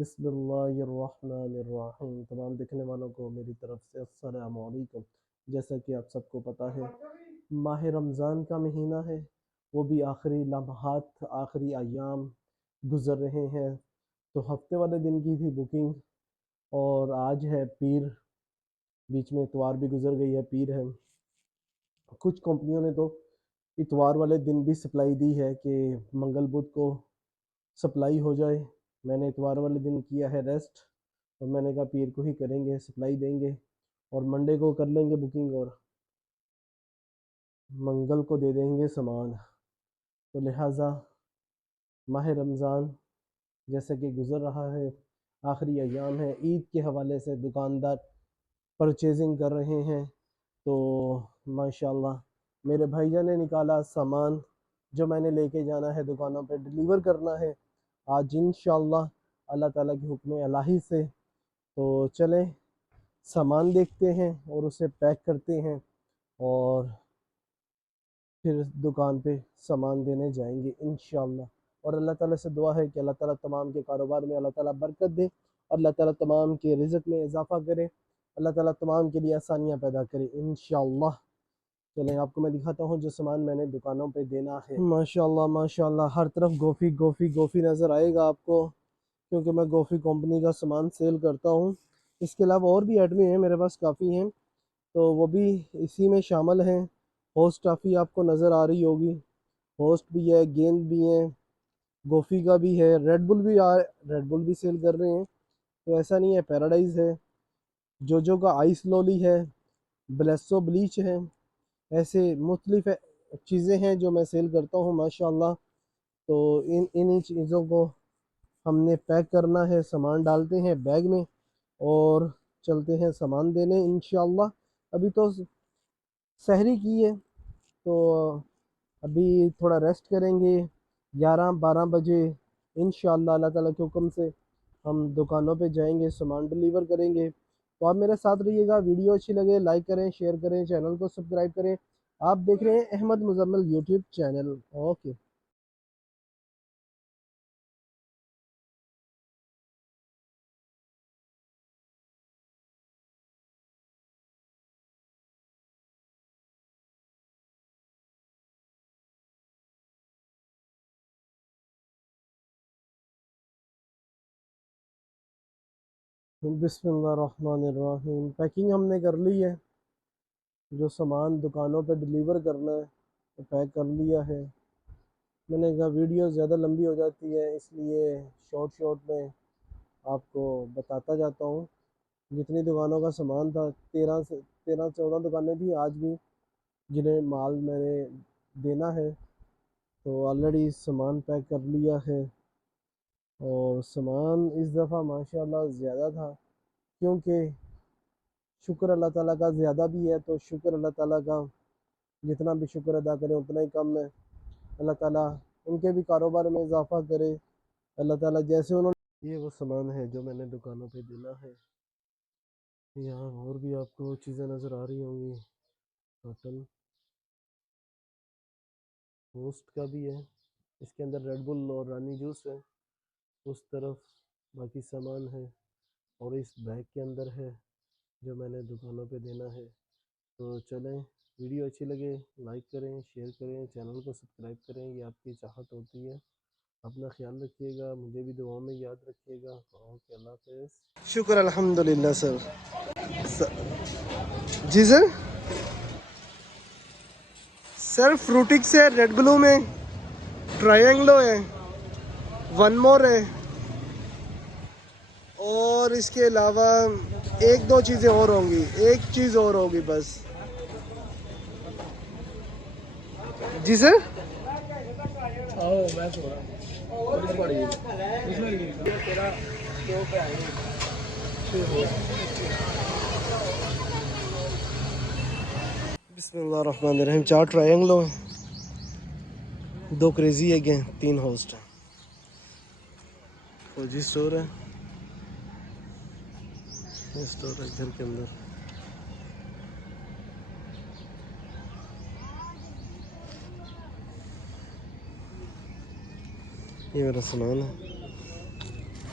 बिस्मिल्लाहिर्रहमानिर्रहीम। तमाम देखने वालों को मेरी तरफ से अस्सलामु अलैकुम। जैसा कि आप सबको पता है, माह रमज़ान का महीना है, वो भी आखिरी लम्हात आखिरी अयाम गुज़र रहे हैं। तो हफ्ते वाले दिन की थी बुकिंग और आज है पीर, बीच में इतवार भी गुज़र गई है, पीर है। कुछ कंपनियों ने तो इतवार वाले दिन भी सप्लाई दी है कि मंगल बुध को सप्लाई हो जाए। मैंने इतवार वाले दिन किया है रेस्ट और मैंने कहा पीर को ही करेंगे, सप्लाई देंगे और मंडे को कर लेंगे बुकिंग और मंगल को दे देंगे सामान। तो लिहाजा माह रमज़ान जैसे कि गुज़र रहा है, आखिरी अयाम है, ईद के हवाले से दुकानदार परचेजिंग कर रहे हैं। तो माशाल्लाह मेरे भाईजान ने निकाला सामान जो मैंने लेके जाना है, दुकानों पे डिलीवर करना है आज इंशाअल्लाह अल्लाह ताला के हुक्म इलाही से। तो चलें सामान देखते हैं और उसे पैक करते हैं और फिर दुकान पे सामान देने जाएंगे इंशाअल्लाह। और अल्लाह ताला से दुआ है कि अल्लाह ताला तमाम के कारोबार में अल्लाह ताला बरकत दे, अल्लाह ताला तमाम के रिज़्क़ में इजाफ़ा करे, अल्लाह ताला तमाम के लिए आसानियाँ पैदा करे इंशाअल्लाह। चलें आपको मैं दिखाता हूँ जो सामान मैंने दुकानों पे देना है। माशाअल्लाह माशाअल्लाह, हर तरफ गोफ़ी गोफ़ी गोफ़ी नज़र आएगा आपको, क्योंकि मैं गोफ़ी कंपनी का सामान सेल करता हूँ। इसके अलावा और भी आइटमें हैं मेरे पास, काफ़ी हैं, तो वो भी इसी में शामिल हैं। होस्ट टॉफ़ी आपको नज़र आ रही होगी, होस्ट भी है, गेंद भी है, गोफ़ी का भी है, रेड बुल भी सेल कर रहे हैं। तो ऐसा नहीं है, पैराडाइज़ है, जोजो का आइस लॉली है, ब्लेसो ब्लीच है, ऐसे मुख्तलिफ चीज़ें हैं जो मैं सेल करता हूँ माशाल्लाह। तो इन्हीं चीज़ों को हमने पैक करना है, सामान डालते हैं बैग में और चलते हैं सामान देने इंशाअल्लाह। अभी तो सहरी की है, तो अभी थोड़ा रेस्ट करेंगे, 11-12 बजे इंशाअल्लाह अल्लाह ताला के हुक्म से हम दुकानों पे जाएंगे, सामान डिलीवर करेंगे। तो आप मेरे साथ रहिएगा, वीडियो अच्छी लगे लाइक करें, शेयर करें, चैनल को सब्सक्राइब करें। आप देख रहे हैं Ahmad Muzammil YouTube channel. Okay. बिस्मिल्लाहिर्रहमानिर्रहीम। पैकिंग हमने कर ली है, जो सामान दुकानों पे डिलीवर करना है तो पैक कर लिया है। मैंने कहा वीडियो ज़्यादा लंबी हो जाती है, इसलिए शॉर्ट शॉर्ट में आपको बताता जाता हूँ। जितनी दुकानों का सामान था, 13-14 दुकानें थी आज भी, जिन्हें माल मैंने देना है। तो ऑलरेडी सामान पैक कर लिया है और सामान इस दफ़ा माशाल्लाह ज़्यादा था, क्योंकि शुक्र अल्लाह ताला का ज़्यादा भी है, तो शुक्र अल्लाह ताला का, जितना भी शुक्र अदा करें उतना ही कम है। अल्लाह ताला उनके भी कारोबार में इजाफ़ा करे, अल्लाह ताला जैसे उन्होंने। ये वो सामान है जो मैंने दुकानों पे देना है। यहाँ और भी आपको चीज़ें नज़र आ रही होंगी, कॉटन होस्ट का भी है, इसके अंदर रेड बुल और रानी जूस है। उस तरफ बाकी सामान है और इस बैग के अंदर है जो मैंने दुकानों पे देना है। तो चलें, वीडियो अच्छी लगे लाइक करें, शेयर करें, चैनल को सब्सक्राइब करें, ये आपकी चाहत होती है। अपना ख्याल रखिएगा, मुझे भी दुआओं में याद रखिएगा। ओके, अल्लाह हाफ़िज़। शुक्र अल्हम्दुलिल्लाह सर। जी सर। सर फ्रूटिक्स है, रेड ब्लू में ट्रायंगलो है, वन मोर है, और इसके अलावा एक दो चीज़ें और होंगी, एक चीज़ और होगी बस। जी सर। बिस्मिल्लाहिर्रहमानिर्रहीम। 4 ट्रायंगलो हैं, 2 क्रेजी एग हैं, 3 होस्ट हैं। फौजी स्टोर है, ये स्टोर है घर के अंदर। ये मेरा सामान है।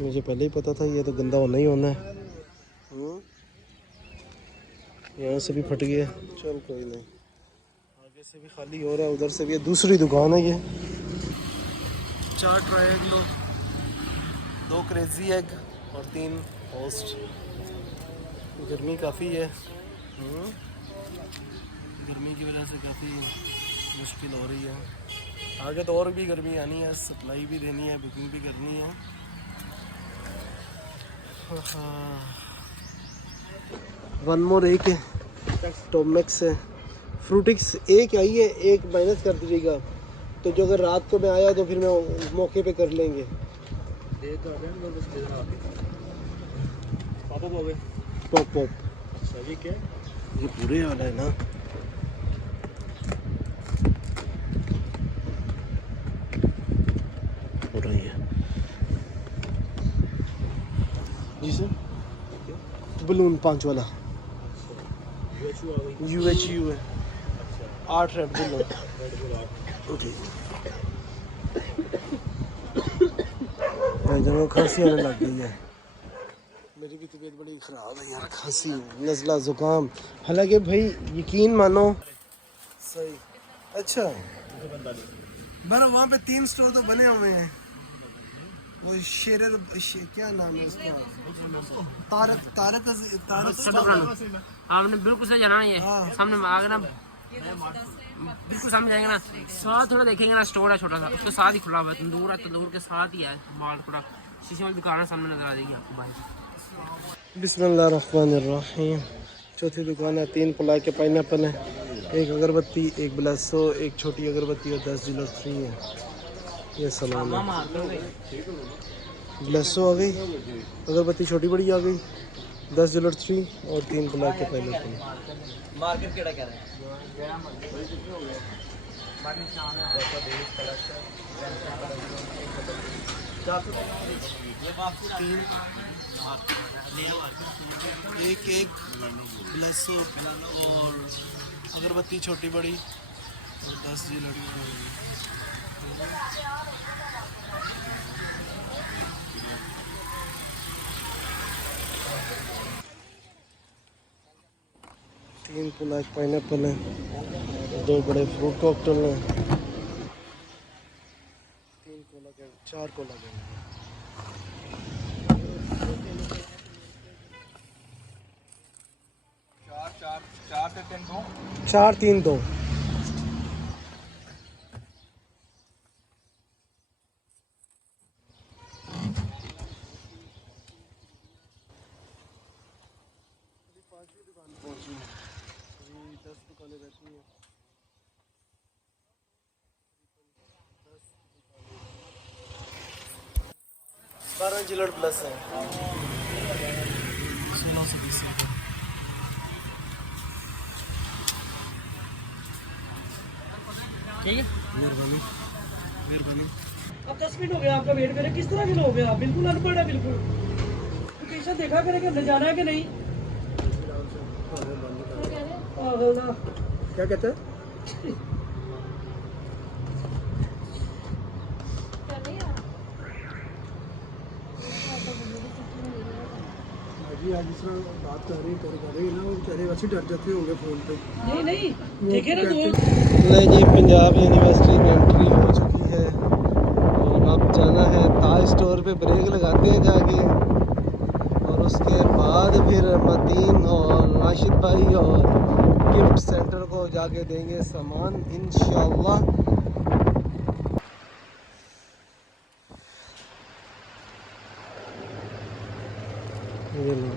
मुझे पहले ही पता था ये तो गंदा होना ही होना है। यहाँ से भी फट गया, चल कोई नहीं। आगे से भी खाली हो रहा है, उधर से भी। दूसरी दुकान है ये। 4 ट्रायंगलो, 2 क्रेजी एग और 3 होस्ट। गर्मी काफ़ी है। गर्मी की वजह से काफ़ी मुश्किल हो रही है। आगे तो और भी गर्मी आनी है, सप्लाई भी देनी है, बुकिंग भी करनी है। वन मोर एक है, टॉमेक्स है। फ्रूटिक्स एक आई है, एक माइनस कर दीजिएगा। तो जो अगर रात को मैं आया तो फिर मैं मौके पे कर लेंगे। पॉप पॉप सभी क्या ये पूरे वाला है ना। हो रही है जी सर। बलून 5 वाला UHU है। 8 रेड बुल है। दोनों खांसी आने लग गई है। मेरी भी तबीयत बड़ी ख़राब है यार, खांसी, नज़ला, ज़ुकाम। हालांकि भाई यकीन मानो सही। अच्छा बर वहाँ पे 3 स्टोर तो बने हुए हैं। वो क्या नाम है उसका? तारक तारक तारक आपने बिल्कुल सही जाना ये सामने आगे ना, बिल्कुल सामने जाएंगे ना, साथ थोड़ा देखेंगे ना, स्टोर है छोटा सा, उसके साथ ही खुला हुआ है। तंदूर है, तंदूर के साथ ही है माल थोड़ा। शीशे वाली दुकान है, सामने नजर आ जाएगी आपको भाई। बिस्मिल्लाहिर्रहमानिर्रहीम। चौथी दुकान है। 3 पुलाव के पाइनएप्पल है, 1 अगरबत्ती, 1 ब्लेसो, 1 छोटी अगरबत्ती और 10 जिलो 3 है। ये सामान है। ब्लेसो आ गई, अगरबत्ती छोटी बड़ी आ गई, 10 जिलो 3 और 3 पुलाव के पाइनएप्पल। मार्केट केड़ा कह रहा है? एक एक ब्लेसो और अगरबत्ती छोटी बड़ी और 10 जी लड़ी। 3 पुलाव पाइनएप्पल है, 2 बड़े फ्रूट कॉकटेल हैं, 3 कोला के 4 कोला के 4 3 2। पांचवी दुकान पहुंची है, अभी 10 दुकानें रहती हैं। 12 जिलट प्लस है, 1620 रुपये। ठीक है, मेहरबानी मेहरबानी। अब 10 मिनट हो गया आपका वेट करे, किस तरह के लोग हैं आप? बिल्कुल अनपढ़ है, बिल्कुल लोकेशन देखा करें कि हमने जाना है कि नहीं। पागल ना क्या कहते हैं? जी आज जिस तरह बात कर रही है ना, वो कह रहे वैसे डर जाते होंगे फ़ोन पे। नहीं नहीं देखे ना तो। नहीं जी, पंजाब यूनिवर्सिटी में एंट्री हो चुकी है और अब जाना है ताज स्टोर पे, ब्रेक लगाते हैं जाके और उसके बाद फिर मतीन और राशिद भाई और गिफ्ट सेंटर को जाके देंगे सामान इंशाल्लाह। ये लो,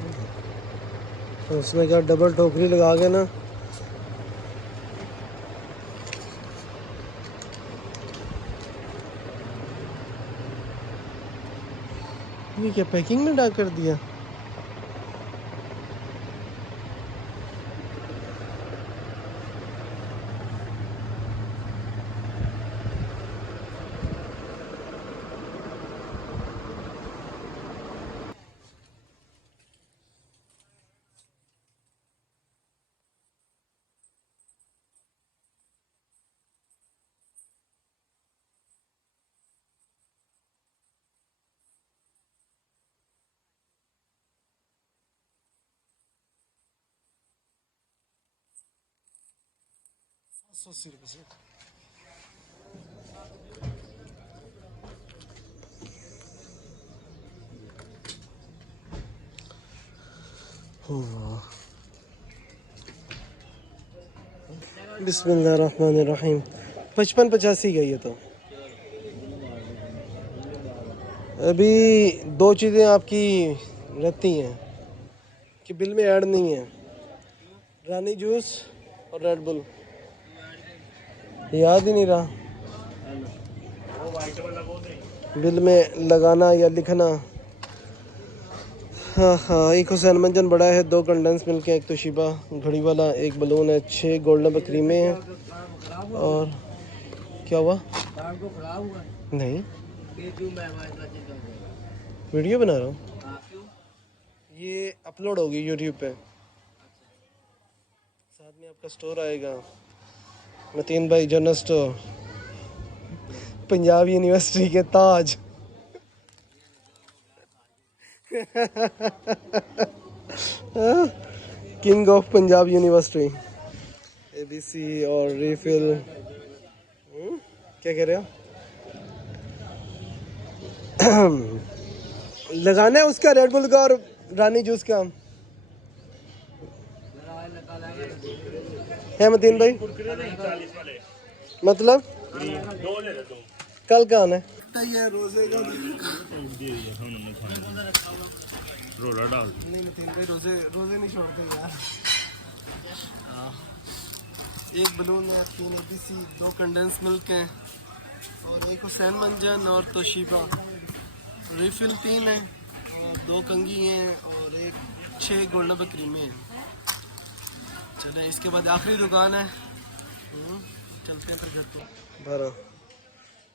तो उसमें क्या डबल टोकरी लगा के ना, ये क्या पैकिंग में डाल कर दिया। 80 रुपये से। बिस्मिल्लाहिर्रहमानिर्रहीम। 55-85 का ये तो। अभी दो चीज़ें आपकी रहती हैं कि बिल में ऐड नहीं है, रानी जूस और रेड बुल। याद ही नहीं रहा बिल में लगाना या लिखना। हाँ हाँ, एक हुसैन मंजन बड़ा है, 2 कंडेंस मिल्क है, एक तोशिबा घड़ी वाला, एक बलून है, 6 गोल्डन बकरीमे हैं। और क्या हुआ? नहीं, वीडियो बना रहा हूँ, ये अपलोड होगी यूट्यूब पे। साथ में आपका स्टोर आएगा, मतीन भाई जनरल स्टोर, पंजाब यूनिवर्सिटी के ताज। King of Punjab university. ABC और रिफिल। क्या कह रहे हो? लगाना है उसका, रेड बुल का और रानी जूस का है मतीन भाई। मतलब कल का आना है? ये रोजे का नहीं मतीन भाई, रोजे नहीं छोड़ते यार। एक बलून है, 3 एबीसी, 2 कंडेंस मिल्क हैं और एक हुसैन मंजन और तोशिबा। रिफिल 3 है और 2 कंगी हैं और एक 6 गोल्डन बकरीमे हैं। चलें, इसके बाद आखिरी दुकान है, चलते हैं फिर घर पे। 12,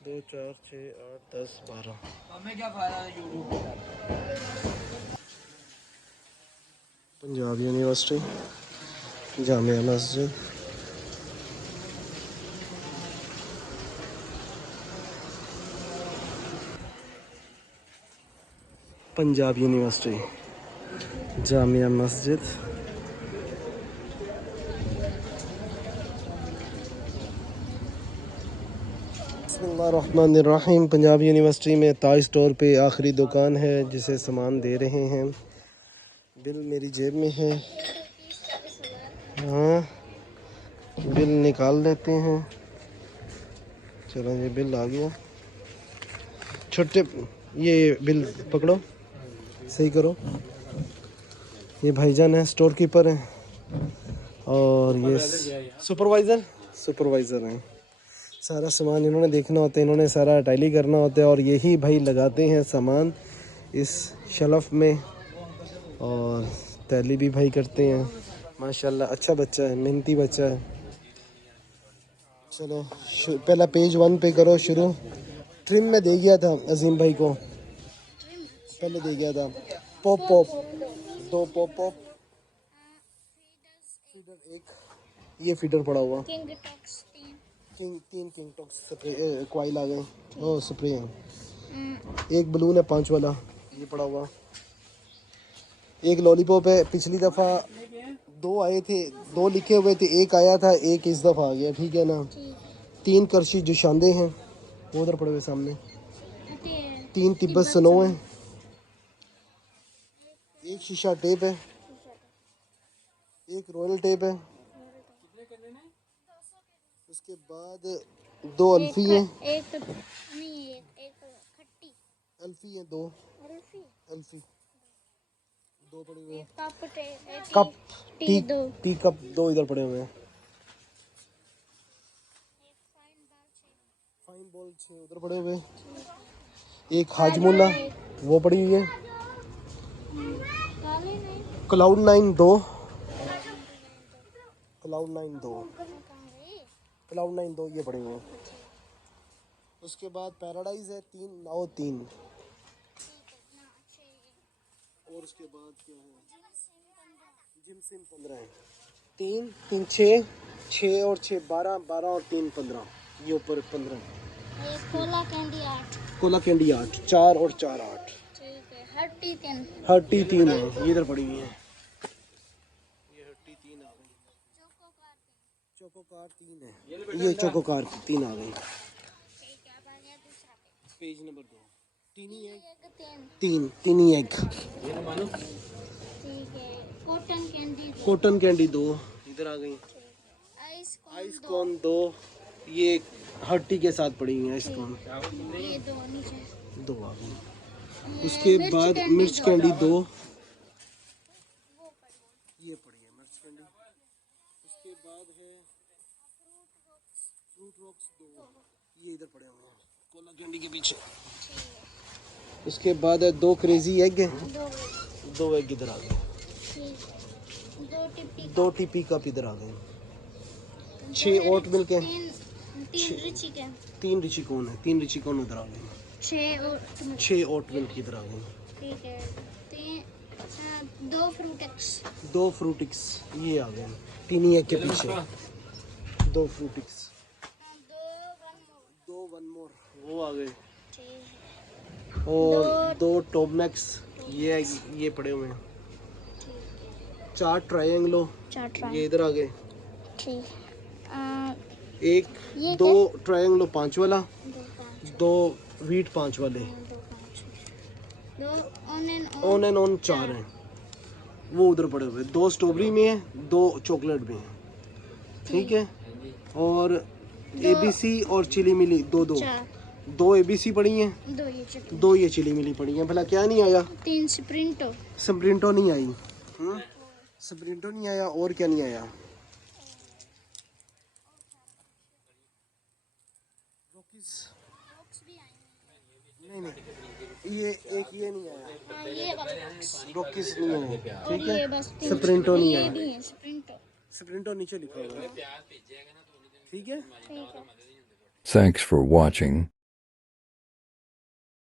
2, 4, 6, 8, 10, 12। हमें क्या फायदा है यूट्यूब पे? Punjab university, Jamia Masjid, Punjab university, Jamia Masjid. बिस्मिल्लाहिर्रहमानिर्रहीम। पंजाब यूनिवर्सिटी में ताज स्टोर पे आखिरी दुकान है जिसे सामान दे रहे हैं। बिल मेरी जेब में है, हाँ बिल निकाल लेते हैं। चलो ये बिल आ गया। छोटे ये बिल पकड़ो, सही करो। ये भाईजान है, स्टोर कीपर है और ये सुपरवाइज़र हैं। सारा सामान इन्होंने देखना होता है, इन्होंने सारा टैली करना होता है और यही भाई लगाते हैं सामान इस शेल्फ में और टैली भी भाई करते हैं। माशाल्लाह अच्छा बच्चा है, मेहनती बच्चा है। चलो पहला पेज 1 पे करो शुरू। ट्रिम में दे गया था अजीम भाई को, पहले दे गया था। पॉप 2 पॉप फीडर, एक ये फीडर पड़ा हुआ, तीन किंग टॉक्स स्प्रे क्वाइल आ गए, ओ स्प्रे है। एक बलून है 5 वाला, ये पड़ा हुआ। एक लॉलीपॉप है, पिछली दफ़ा 2 आए थे, 2 लिखे हुए थे, एक आया था, एक इस दफ़ा आ गया, ठीक है ना। 3 करशी जो शांदे हैं वो उधर पड़े हुए सामने। 3 तिब्बत स्नो है, एक शीशा टेप है, एक रॉयल टेप है। उसके बाद 2 अल्फी हैं, एक खट्टी अल्फी है, 2 अल्फी 2 पड़े हुए हैं। कप टी कप 2 इधर पड़े हुए हैं। फाइन बॉल 6 उधर पड़े हुए हैं। एक हाजमोला वो पड़ी हुई है। क्लाउड 9 2, ये पड़े हुए हैं। उसके बाद पैराडाइज है 3 नाउ 3, और उसके बाद क्या है, जिमसिन 15 है। 3 3 6 और 6 12 12 और 3 15, ये ऊपर 15 है। कोला कैंडी 8 4 और 4 8। हट्टी 3 है, ये इधर पड़ी हुई है। ये हट्टी 3 आ गई। चोकोकार 3 है, ये चोकोकार 3 आ गई। पेज नंबर 2 टीनी एग, तीन ही एग। कॉटन कैंडी 2 इधर आ गई। आइस कॉर्न 2, ये हट्टी के साथ पड़ी हुई है आइस कॉर्न, ये दो नीचे 2 आ गई। उसके बाद मिर्च कैंडी 2, ये पड़ी है मिर्च कैंडी। उसके बाद है फ्रूट रॉक्स 2, ये इधर पड़े हुए हैं कोला कैंडी के पीछे। उसके बाद है 2 क्रेजी एग है, 2 एग इधर आ गए। 2 टिप्पी कप इधर आ गए। 6 ओट मिल्क है, 3 रिची कौन है, 3 रिची कौन उधर आ गए। 6 ओट मिल्क इधर आ गए। ठीक है, 2 फ्रूटिक्स ये आ गए तीन ही एग के पीछे। 2 फ्रूटिक्स, 2 वन मोर वो आ गए। और 2 टॉपमैक्स ये पड़े हुए हैं। 4 ट्रायंगलो ये इधर आ गए। एक 2 ट्रायंगलो 5 वाला, 2 व्हीट 5 वाले, ऑन एंड ऑन 4 हैं वो उधर पड़े हुए। 2 स्ट्रॉबेरी में है, 2 चॉकलेट में है। ठीक है, और एबीसी और चिली मिली 2 एबीसी पड़ी हैं, 2 ये चिली मिली पड़ी हैं। भला क्या नहीं आया? 3 स्प्रिंटो नहीं आई। स्प्रिंटो नहीं आया, और क्या नहीं आया? नहीं, ये एक ये नहीं आया, रॉकीज नहीं आया। ठीक है, स्प्रिंटो नहीं आया, स्प्रिंटो नीचे लिखा हुआ है। ठीक है। Thanks for watching.